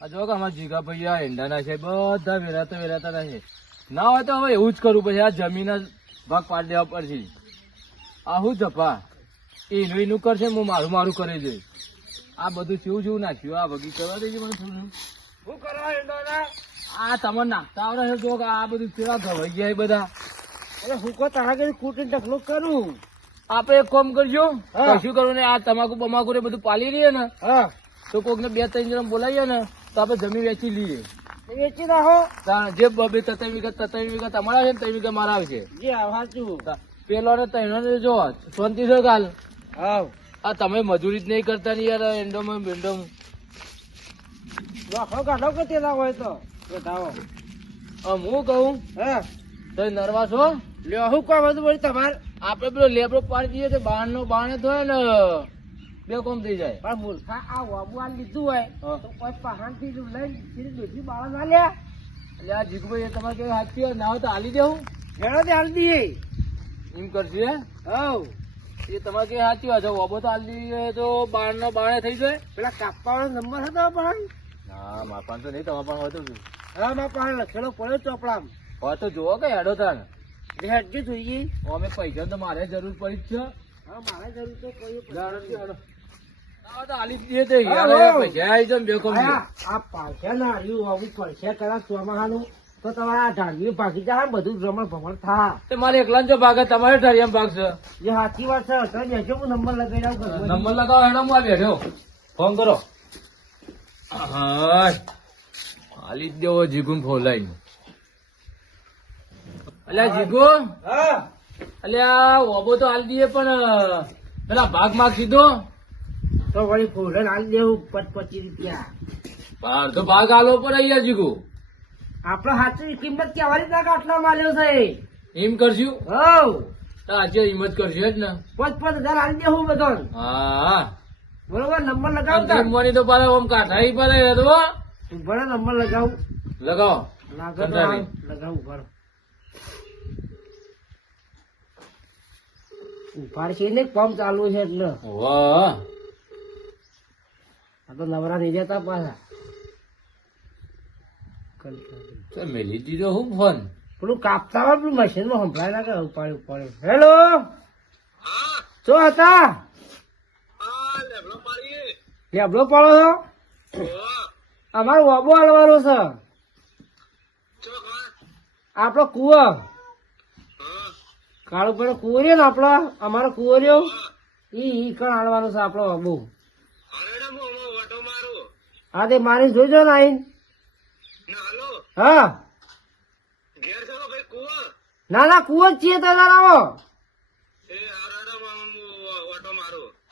આ જો કે અમારા જીગા ભાઈ આ એંડાના છે બધા વેરાતા વેરાતા ના છે ના હોય તો હવે એવું જ કરવું પછી આ જમીન જ ભાગ પાડી દેવા પડશે. આ હું જપા એનું એનું કરશે હું મારું મારું કરી દઈશ આ બધું જેવું જેવું નાખ્યું? આ બગી કરવા દેજો મને થોડું. શું કરવા આ તમને નાખતા આવડે છે જો આ બધું કેવા ઘવાઈ ગયા બધા. અરે હું કો તારા ઘરે કૂટીને કરું? આપણે એક કામ કરજો. શું કશું કરવું ને આ તમાકુ બમાકુ ને બધું પાલી રહીએ ને. તો કોક ને બે ત્રણ જણ બોલાવીએ ને. તો આપણે જમીન વેચી લઈએ. વેચી નાખો. જે બબે ત્રણ વીઘા ત્રણ વીઘા તમારા છે ને ત્રણ વીઘા મારા આવશે જે સાચું. પેલો ને ત્રણો ને જો શાંતિ છે કાલ. હા. આ તમે મજૂરી જ નહીં કરતા ને યાર એન્ડોમાં બેન્ડોમ. નોખો કાઢો કે તેના હોય તો બતાવો હું કહું? હે. તો નરવા છો લ્યો હું કોઈ બધું તમારે. આપડે પેલો લેબડો પાડી દઈએ તો બાણ નો બાણે થયો ને. બે કોમ થઈ જાય. પણ મૂર્ખા આ વાબુઆ લીધું હોય તો કોઈ પહાણથી લઈને સીધી દોઢી બાળા ના લે. એટલે આ જીગભાઈ એ તમારે કેવું હાચી હોય ના હોય તો હાલી દેવું. ઘેડો તે હાલ દઈએ. એમ કરશે હે? હવ. એ તમારે કેવું સાચી વાત વાબો તો હાલી દઈએ તો બાણ નો બાણે થઈ જાય. પેલા કાપવા વાળો નંબર હતો પણ ના મારા પાસે તો નહીં તમારા પણ હોય તો શું? હા મારા પાસે લખેલો પડ્યો ચોપડામાં. હોય તો જુઓ કે હેડો તાન હેડજો જોઈએ. અમે પૈસા તો મારે જરૂર પડી જ છે. હા મારે જરૂર તો કોઈ છો, તો તમારા ઢાળવી ભાગી જાય બધું ભ્રમણ ભ્રમણ થા તે એકલા જો ભાગે તમારે ઠારિયામાં ભાગ છે સાચી વાત છે તો બેસો હું નંબર લગાઈ દઉં નંબર લગાવો હેડો હું બેઠો. ફોન કરો. હાલી જ દેવો જીગુન ફોલાઈ અલ્યા જીગુ? અલ્યા ઓબો તો હાલ દઈએ પણ પેલા ભાગ માગ સીધો? તો વળી ફોડન આલી દેવું પચ પચીસ રૂપિયા. બાર તો ભાગ આલો પર અહીંયા જીગુ આપડે સાચી કિંમત કેવાની તક આટલા માલ્યો છે. એમ કરશું? હવ. સાચી હિંમત કરશું જ ને. પચ પચ હજાર આલી દેવું બધો હા. બરોબર નંબર લગાવતા જમવાની તો પાછા ઓમ કાઠાઈ પડે તો બરાબર નંબર લગાવું. લગાવો. લાગે તો કંટાળી. હાલ બરો ઉપાડશે ને પંપ ચાલુ છે એટલે. વાહ. તો નવરા થઈ જતા પાછા. કંટાળી. તો હું ફોન. પેલું કાપતા હોય પેલું મશીનમાં સંભળાય ના કે ઉપાડે ઉપાડે. હેલો? શું હતા? લેબડો પાડો છો? અમારો વાબો હાલવાનો છે. આપડો કુવો. કાળુ પડે કુવો રહ્યો ને આપડો અમારો કુવો રહ્યો? ઈ ઈ કણ હાલવાનો છે આપડો વાબો. હા તે મારી જોજો ને આઈને. હા. ના ના કુવો જ છીએ તો આવો.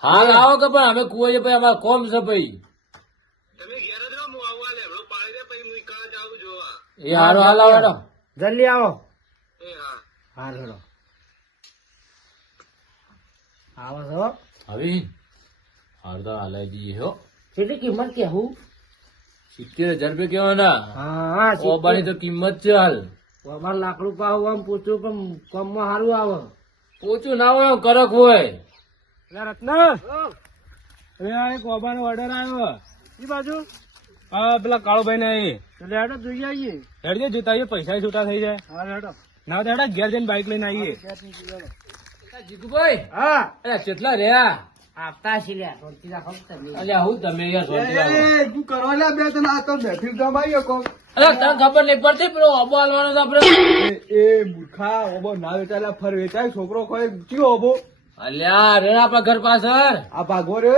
હા આવો કે પણ અમે કુવો છે ભાઈ અમારે કોમ છે ભાઈ. એ હારો હાલ આવો. જલ્દી આવો. હા. હેડો. આવો છો હવે હાર તો હાલાઈ દઈએ હો. કેટલી કિંમત કેવું સિત્તેર હજાર રૂપિયા કેવાના હા ઓબાની તો કિંમત છે હાલ. અમારે લાકડું પાવ આમ પોચું પણ કમમાં સારું આવે. પોચું ના હોય કરક હોય. રત્ન! હવે આ એક ઓબાનો ઓર્ડર આવ્યો. ઈ બાજુ? હા પેલા કાળુભાઈ ને એટલે હેડો જોઈ આવીએ. હેડજે જોતા આવીએ પૈસા છૂટા થઈ જાય. હા હેડો. ના તો હેડા ઘેર જઈને બાઈક લઈને આવીએ. જીગુભાઈ હા. અરે કેટલા રહ્યા? આપતા છીએ લ્યા શાંતિ રાખો અલ્યા હું તમે યાર શાંતિ તું કરવા લે બે તને આ તો મહેફિલ જમાઈ કોમ અરે તને ખબર નહીં પડતી પેલો ઓબો હાલવાનો તો આપડે એ એ મૂર્ખા ઓબો ના વેચાયેલા ફર વેચાય છોકરો કોઈ ચિયો ઓબો? અલ્યા રે આપડા ઘર પાછળ. આ ભાગો રે?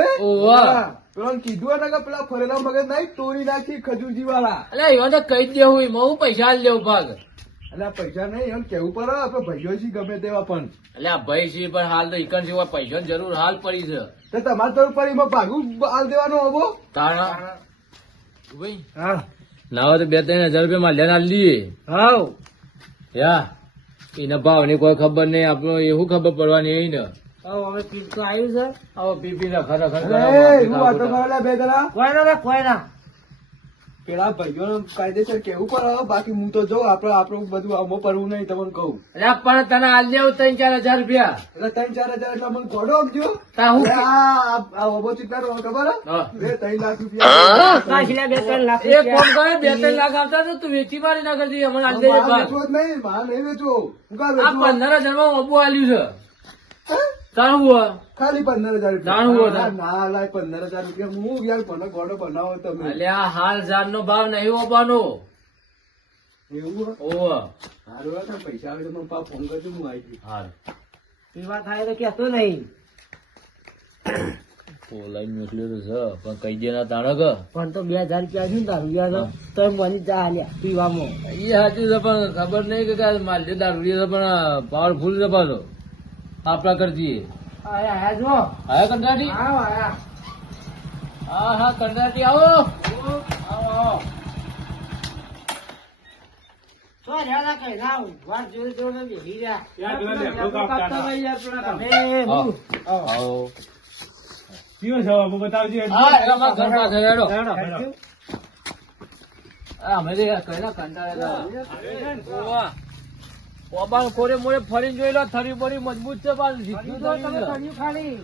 પેલો કીધું ને કે પેલા ફરેલા મગજ નહીં તોડી નાખી ખજૂરજી વાળા અલ્યા તો કહી દેવું એમાં હું પૈસા હાલ દેવું ભાગ. એટલે આ પૈસા નહીં એમ કેવું પડે? આપણે ભાઈઓ છીએ ગમે તેવા પણ. અલ્યા ભાઈ છે પણ હાલ તો ઈકન જેવા પૈસા જરૂર હાલ પડી છે. તો તમારે જરૂર પડી ભાગું હાલ દેવાનો ઓબો તાણા. ભાઈ. હા. ના તો બે ત્રણ હજાર રૂપિયા માં હાલ લઈએ હાવ. યા એના ભાવની કોઈ ખબર નહીં આપણો એવું ખબર પડવાની એ ને. હાવ પીક તો આવ્યું છે. હવે પીપી ના ખરેખર એ ના કોઈ ના. પેલા ભાઈઓ કાયદેસર કેવું પડે બાકી હું તો જોઉં આપડે આપણું બધું આમાં પડવું નહીં તમને કહું. એટલે પણ તને હાલ દેવું ત્રણ ચાર હજાર રૂપિયા. એટલે ત્રણ ચાર હજાર એટલે મને ગોડો આપજો. તા ઓબો ચિત્તા રો ખબર બે ત્રણ લાખ રૂપિયા. બે ત્રણ લાખ એક ફોન કરે બે ત્રણ લાખ આવતા તો તું વેચી મારી ના કરતી હમણાં હાલ મારે દેજે નહીં મારે નહીં વેચવો. હું કાં આ વેચવું? પંદર હજારમાં ઓબુ આલ્યું છે. હે? તારું ખાલી પંદર હજાર જાણવું રૂપિયા ના લાય પંદર હજાર રૂપિયા. હું યાર મને ગોડો બનાવો તમે. અલ્યા હાલ નો ભાવ નહીં હોવાનો. એવું? ઓવ સારું ને, પૈસા આવે તો મને પાછા ફોન કરજો હું આવી. હાલ પીવા થાય તો કહેતો નહીં. બોલાઈ મોકલ્યું તો છે પણ કઈ દે ના તાણે કે પણ તો બે હજાર રૂપિયા છે ને તારું યાર તો. જા હાલ્યા પીવામાં. એ સાચું છે પણ ખબર નહીં કે માલ માલજે દારૂ પણ પાવરફુલ છે પાછો. આપણા કરતી આયા આયા જો હા કંટાટી આવો આયા. હા હા કંટાટી આવો. આવો આવો હું. હા, અમે તો ઓબાનો કોરે મોરે ફરીને જોઈ લો થરી બરી મજબૂત છે પાછું શીખ્યું તો તમે છે. ખાલી.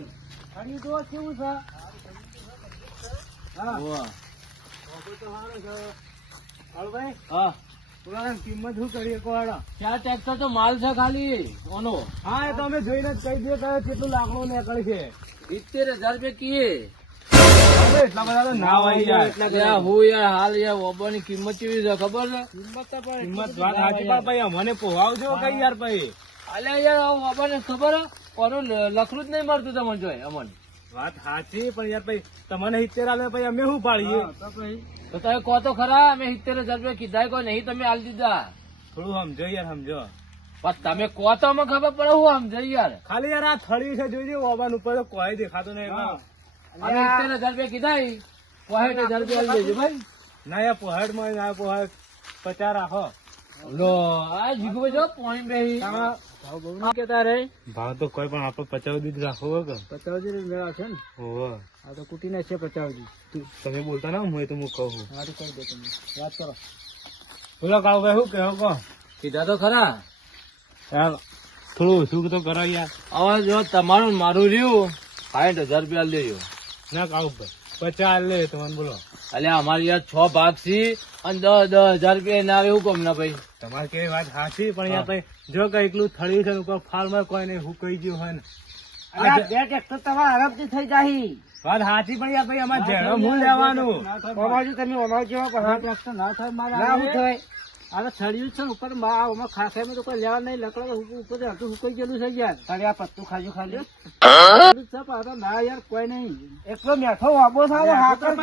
કર્યું તો કેવું છે? હા. કિંમત શું કરીએ કોણ ચાર ટ્રેક્ટર તો માલ છે ખાલી. ઓનો. હા એ તમે જોઈને જ કહી દે કેટલું લાકડું નીકળશે. છે સિત્તેર હજાર રૂપિયા કીએ. એટલા બધા ના હોય યાર. યાર, હું યાર હાલ યાર ઓબાની કિંમત કેવી છે ખબર છે? કિંમત તો કિંમત વાત સાચી પણ ભાઈ અમને પોહાવજો કઈ યાર ભાઈ. અલ્યા યાર ઓબાને ખબર હે? લખરું જ નહીં મળતું તમને જોઈ અમન. વાત સાચી પણ યાર ભાઈ તમને સિત્તેર આવે ભાઈ અમે શું પાડીએ? તો તમે કહો તો ખરા અમે સિત્તેર હજાર રૂપિયા કીધા કોઈ નહીં તમે હાલ દીધા. થોડું સમજો યાર સમજો. પણ તમે કહો તો અમે ખબર પડે હું સમજો યાર. ખાલી યાર આ થળી છે જોઈજો ઓબાન ઉપર તો કોઈ દેખાતું નહીં. અમે સિત્તેર હજાર રૂપિયા કીધા ઈ. હજાર રૂપિયા આલી દેજો ભાઈ. ના યાર પોહાડમાં ના પોહાડ પચાસ રાખો લો આ જીગુભાઈ જો પોઈન્ટ ભાવ બહુ ના કહેતા રે. ભાવ તો કોઈ પણ આપણે પચાસ દીધ રાખો કે. પચાવજી મેળા છે ને? આ તો કુટીને છે પચાવજી તમે બોલતા ના હું તો હું કહું હા તો કહી દો તમે વાત કરો. બોલો કાળુ ભાઈ શું કેવો કહો? કીધા તો ખરા. યાર થોડું ઓછું તો કરો યાર. હવે જો તમારું મારું રહ્યું સાઠ હજાર રૂપિયા આલી દેજો. ના કાળુ પચાસ લે તમને બોલો અલ્યા અમારી યાર છ ભાગ છે અને દસ દસ હજાર રૂપિયા ના આવે એવું કોમ ના ભાઈ તમારે કેવી વાત સાચી પણ યાર ભાઈ જો કઈ એકલું થળ્યું છે ઉપર ફાર્મર કોઈ ને હું કહી ગયું હોય ને બે ટ્રેક્ટર તમારા આરામથી થઈ જાય વાત સાચી પણ યાર ભાઈ અમારે ઝેરો હું લેવાનું ઓમાજો તમે ઓમાજો પણ ટ્રેક્ટર ના થાય મારે ના હું થાય અરે સળિયું છે ને ઉપરમાં આમાં ખાસામાં તો કોઈ લેવા નહીં લકડા તો ઉપર હતું સુકાઈ ગયેલું છે યાર. તારે આ પત્તું ખાજો ખાલી. ના યાર કોઈ નહીં. એટલો મેઠો વાબો હાકર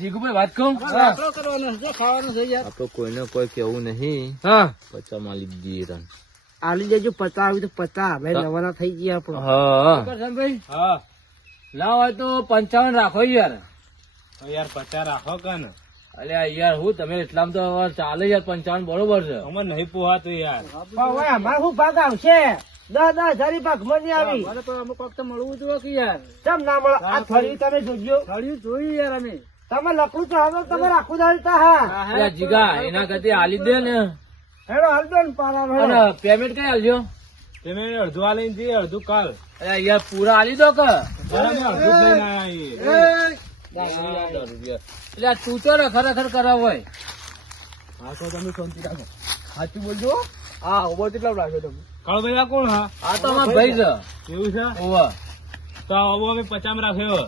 જીગુભાઈ વાત કહું? ખાવાનું છે યાર. આપડે કોઈને કોઈ કેવું નહીં. હા. પચા માં લીધી દઈએ આલી દેજો પતા આવી તો પતા હવે નવાના થઈ ગયા આપણો. હા ભાઈ? હા. લાવ હોય તો પંચાવન રાખો યાર. યાર પચાસ રાખો કે ને? અલ્યા યાર હું તમે એટલામાં તો ચાલે યાર પંચાવન બરોબર છે. અમે નહીં પોહાતું યાર. અમારે શું ભાગ આવશે? દસ દસ હજાર ભાગમાં નહીં આવી અમુક વખતે મળવું જોઈએ કે યાર. કેમ ના મળે? આ ફરી તમે જોજો. ફરી જોયું યાર અમે. તમે લખું તો હવે તમે રાખું દાલતા હા. જીગા એના કરતી હાલી દે ને. હેડો હાલ દો ને પારા પેમેન્ટ કઈ હાલજો પેમેન્ટ અડધું હાલી અડધું કાલ. અરે યાર પૂરા હાલી દો કે. બરાબર અડધું જ લઈને આયા છીએ. એટલે તું તો ને ખરેખર કરાવ હોય. હા તો તમે શાંતિ રાખો. સાચું બોલજો? હા ઊભો કેટલા રાખો તમે? કાળો ભાઈ આ કોણ હા? આ તો અમારા ભાઈ છે એવું છે? ઓવા તો ઓવો અમે પચામ રાખ્યો.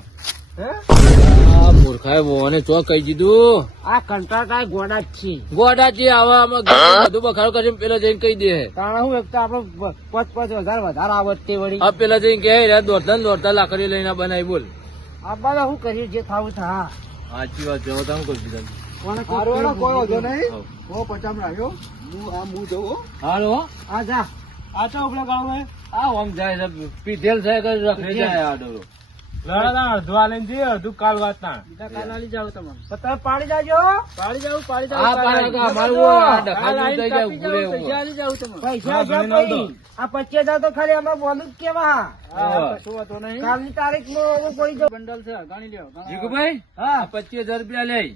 આ મૂર્ખાએ ચો કહી દીધું. આ કંટાળા ગોડા છે ગોડાજી આવા આમાં બધું બખાડો કરીને પેલા જઈને કહી દે. તાણા હું એક તો આપડે પાંચ પાંચ હજાર વધારે આવત તે વળી. આ પેલા જઈને કે રે દોડતા લાકડી લઈને બનાવી બોલ. આ હું કરી કરીએ જે થાવું થા. સાચી વાત જો તમે કરી દીધા હેડો, કોઈ વાંધો નહીં. હો પચામ રાખ્યો હું આ હું જઉં હાલો. હો. આ જા. આ ચો ઉપલા કાળુ આ આમ જાય પીધેલ છે કે રખડી જાય આ ડોરો અડધું આલીને જઈએ અડધું કાલ વાતના બીજા કાલ આલી જાવ તમે તમે પાડી જાજો. પાડી જાવ પાડી જાવ હા, પાડી જાવ. અમારું આ ડખાનું થઈ જાય ઉભું રહેવું. પૈસા આલી જાવ તમે પૈસા આ પચીસ હજાર તો ખાલી અમે બોલું જ કેવા. કાલની તારીખ નો પડી બંડલ છે ગણી લ્યો જીગુભાઈ હા. પચીસ હજાર રૂપિયા લઈ.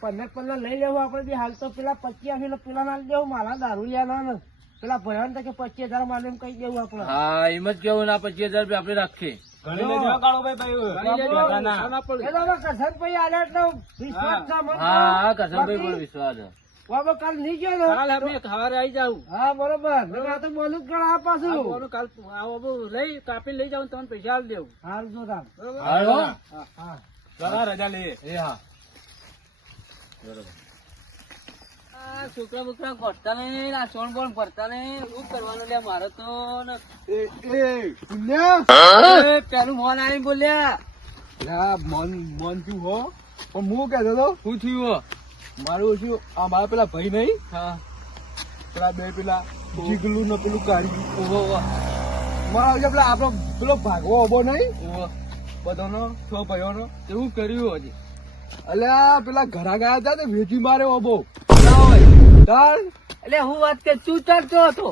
પંદર પંદર લઈ લેવું આપડે બી હાલ તો પેલા પચીસ પેલા ના લેવું મારા દારૂ લેવાનો ને પેલા ભરવાન કે પચીસ હજારમાં એમ કઈ દેવું આપડે હા એમ જ કેવું ના પચીસ હજાર રૂપિયા આપડે રાખીએ. બરોબર. લઈ કાપી લઈ જાવ તમને પૈસા દેવું. હાલ જો તાર. હાલો હા. હા લડા રજા લે હા. આ છોકરા બોકરા કરતા નહીં આ સોણ બોણ ભરતા નહીં. શું કરવાનું લે મારે તો ને એ એ પુણ્યા એ પેલું મોન આવીને બોલ્યા. લા મન મન હો. પણ હું કહેતો તો? શું થયું મારું શું આ મારા પેલા ભાઈ નહીં? હા. પેલા બે પેલા જીગલું ને પેલું કાઢ્યું ઊભો ઊભો મારા જે પેલા આપણો પેલો ભાગવો ઊભો નહીં? બધાનો છ ભાઈઓનો. એવું કર્યું હજી. અલ્યા પેલા ઘરા ગયા હતા ને વેચી માર્યો ઊભો ના હોય. તાર એટલે હું વાત કે તું ચડતો હતો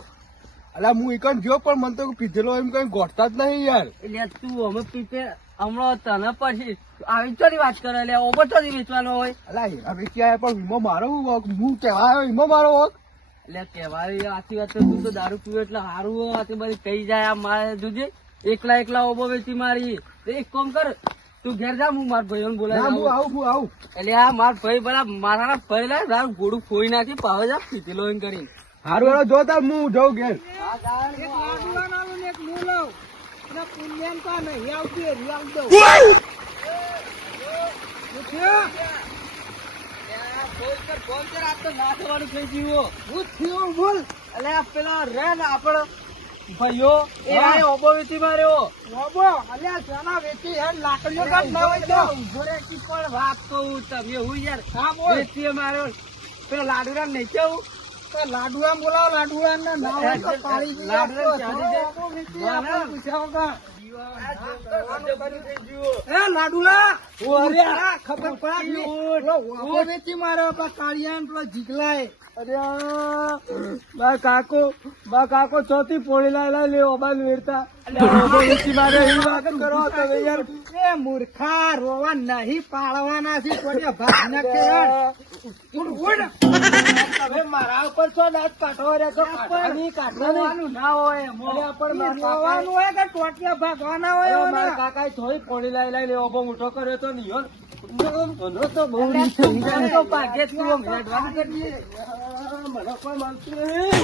અલ્યા હું એકન જો પણ મને તો પીધેલો એમ કઈ ગોઠતા જ નહીં યાર. એટલે તું અમે પીપે હમણાં તને પછી આવી ચોરી વાત કરે એટલે ઓબો ચોરી વેચવાનો હોય. અલ્યા હવે ક્યાં પણ વીમો મારો વોક? હું કેવા વીમો મારો વોક? એટલે કહેવાય આથી વાત તો તું તો દારૂ પીવે એટલે સારું આથી બધી કહી જાય આ મારે જોજે એકલા એકલા ઓબો વેચી મારી. એક કામ કર તું ઘેર જા હું મારા ભાઈ બોલાય હું આવું હું આવું. એટલે આ માર ભાઈ બરા મારા ભાઈ લા તારું ગોળું ખોઈ નાખી પાવે જા લો એમ કરી હારું હેડો જો તાર હું જઉં ઘેર. એક લાડુ લાવવાનું ને એક હું લઉં. અને પુણ્યમ કા નહીં આવતી એ રિયાલ દઉં હું થયું બોલ. એટલે આ પેલા રે ને આપડો ભાઈઓ એ આ ઓબો વેચી માર્યો બાબો અલ્યા સોના વેચી હે લાકડીઓ કામ ના હોય તો. કી પણ વાત કહું તમે હું યાર હા બોલ. વેચી માર્યો પેલા લાડુરા નહીં કેવું તો લાડુ એમ બોલાવો લાડુ ના ના હોય તો પાડી દઈએ લાડુ એમ ચાલી જાય. બાબો વેચી આપણે પૂછ્યા વગર. એ લાડુલા આ ખબર પડી પેલો વેચી માર્યો પેલા કાળિયા પેલો જીગલાએ. અરે બા કાકો બા કાકો ચોથી પોળી લાયેલા લે ઓબા વેરતા. વેચી માર્યો એવી વાત કરો તમે યાર. એ મૂર્ખા રોવા નહીં પાડવાના છે કોઈ ભાગ ન કે ઉડ ઉડ તમે મારા ઉપર છો દાંત કાઢો રે તો કાઢવાની? કાઢવાની ના હોય પણ રોવાનું હોય કે ટોટિયા ભાગવાના હોય? મારા કાકાએ થોડી પોણી લાઈ લાઈ ઓબો મોટો કર્યો તો. મને તો બહુ મને ભાગ્યે કોઈ મળતું નહીં.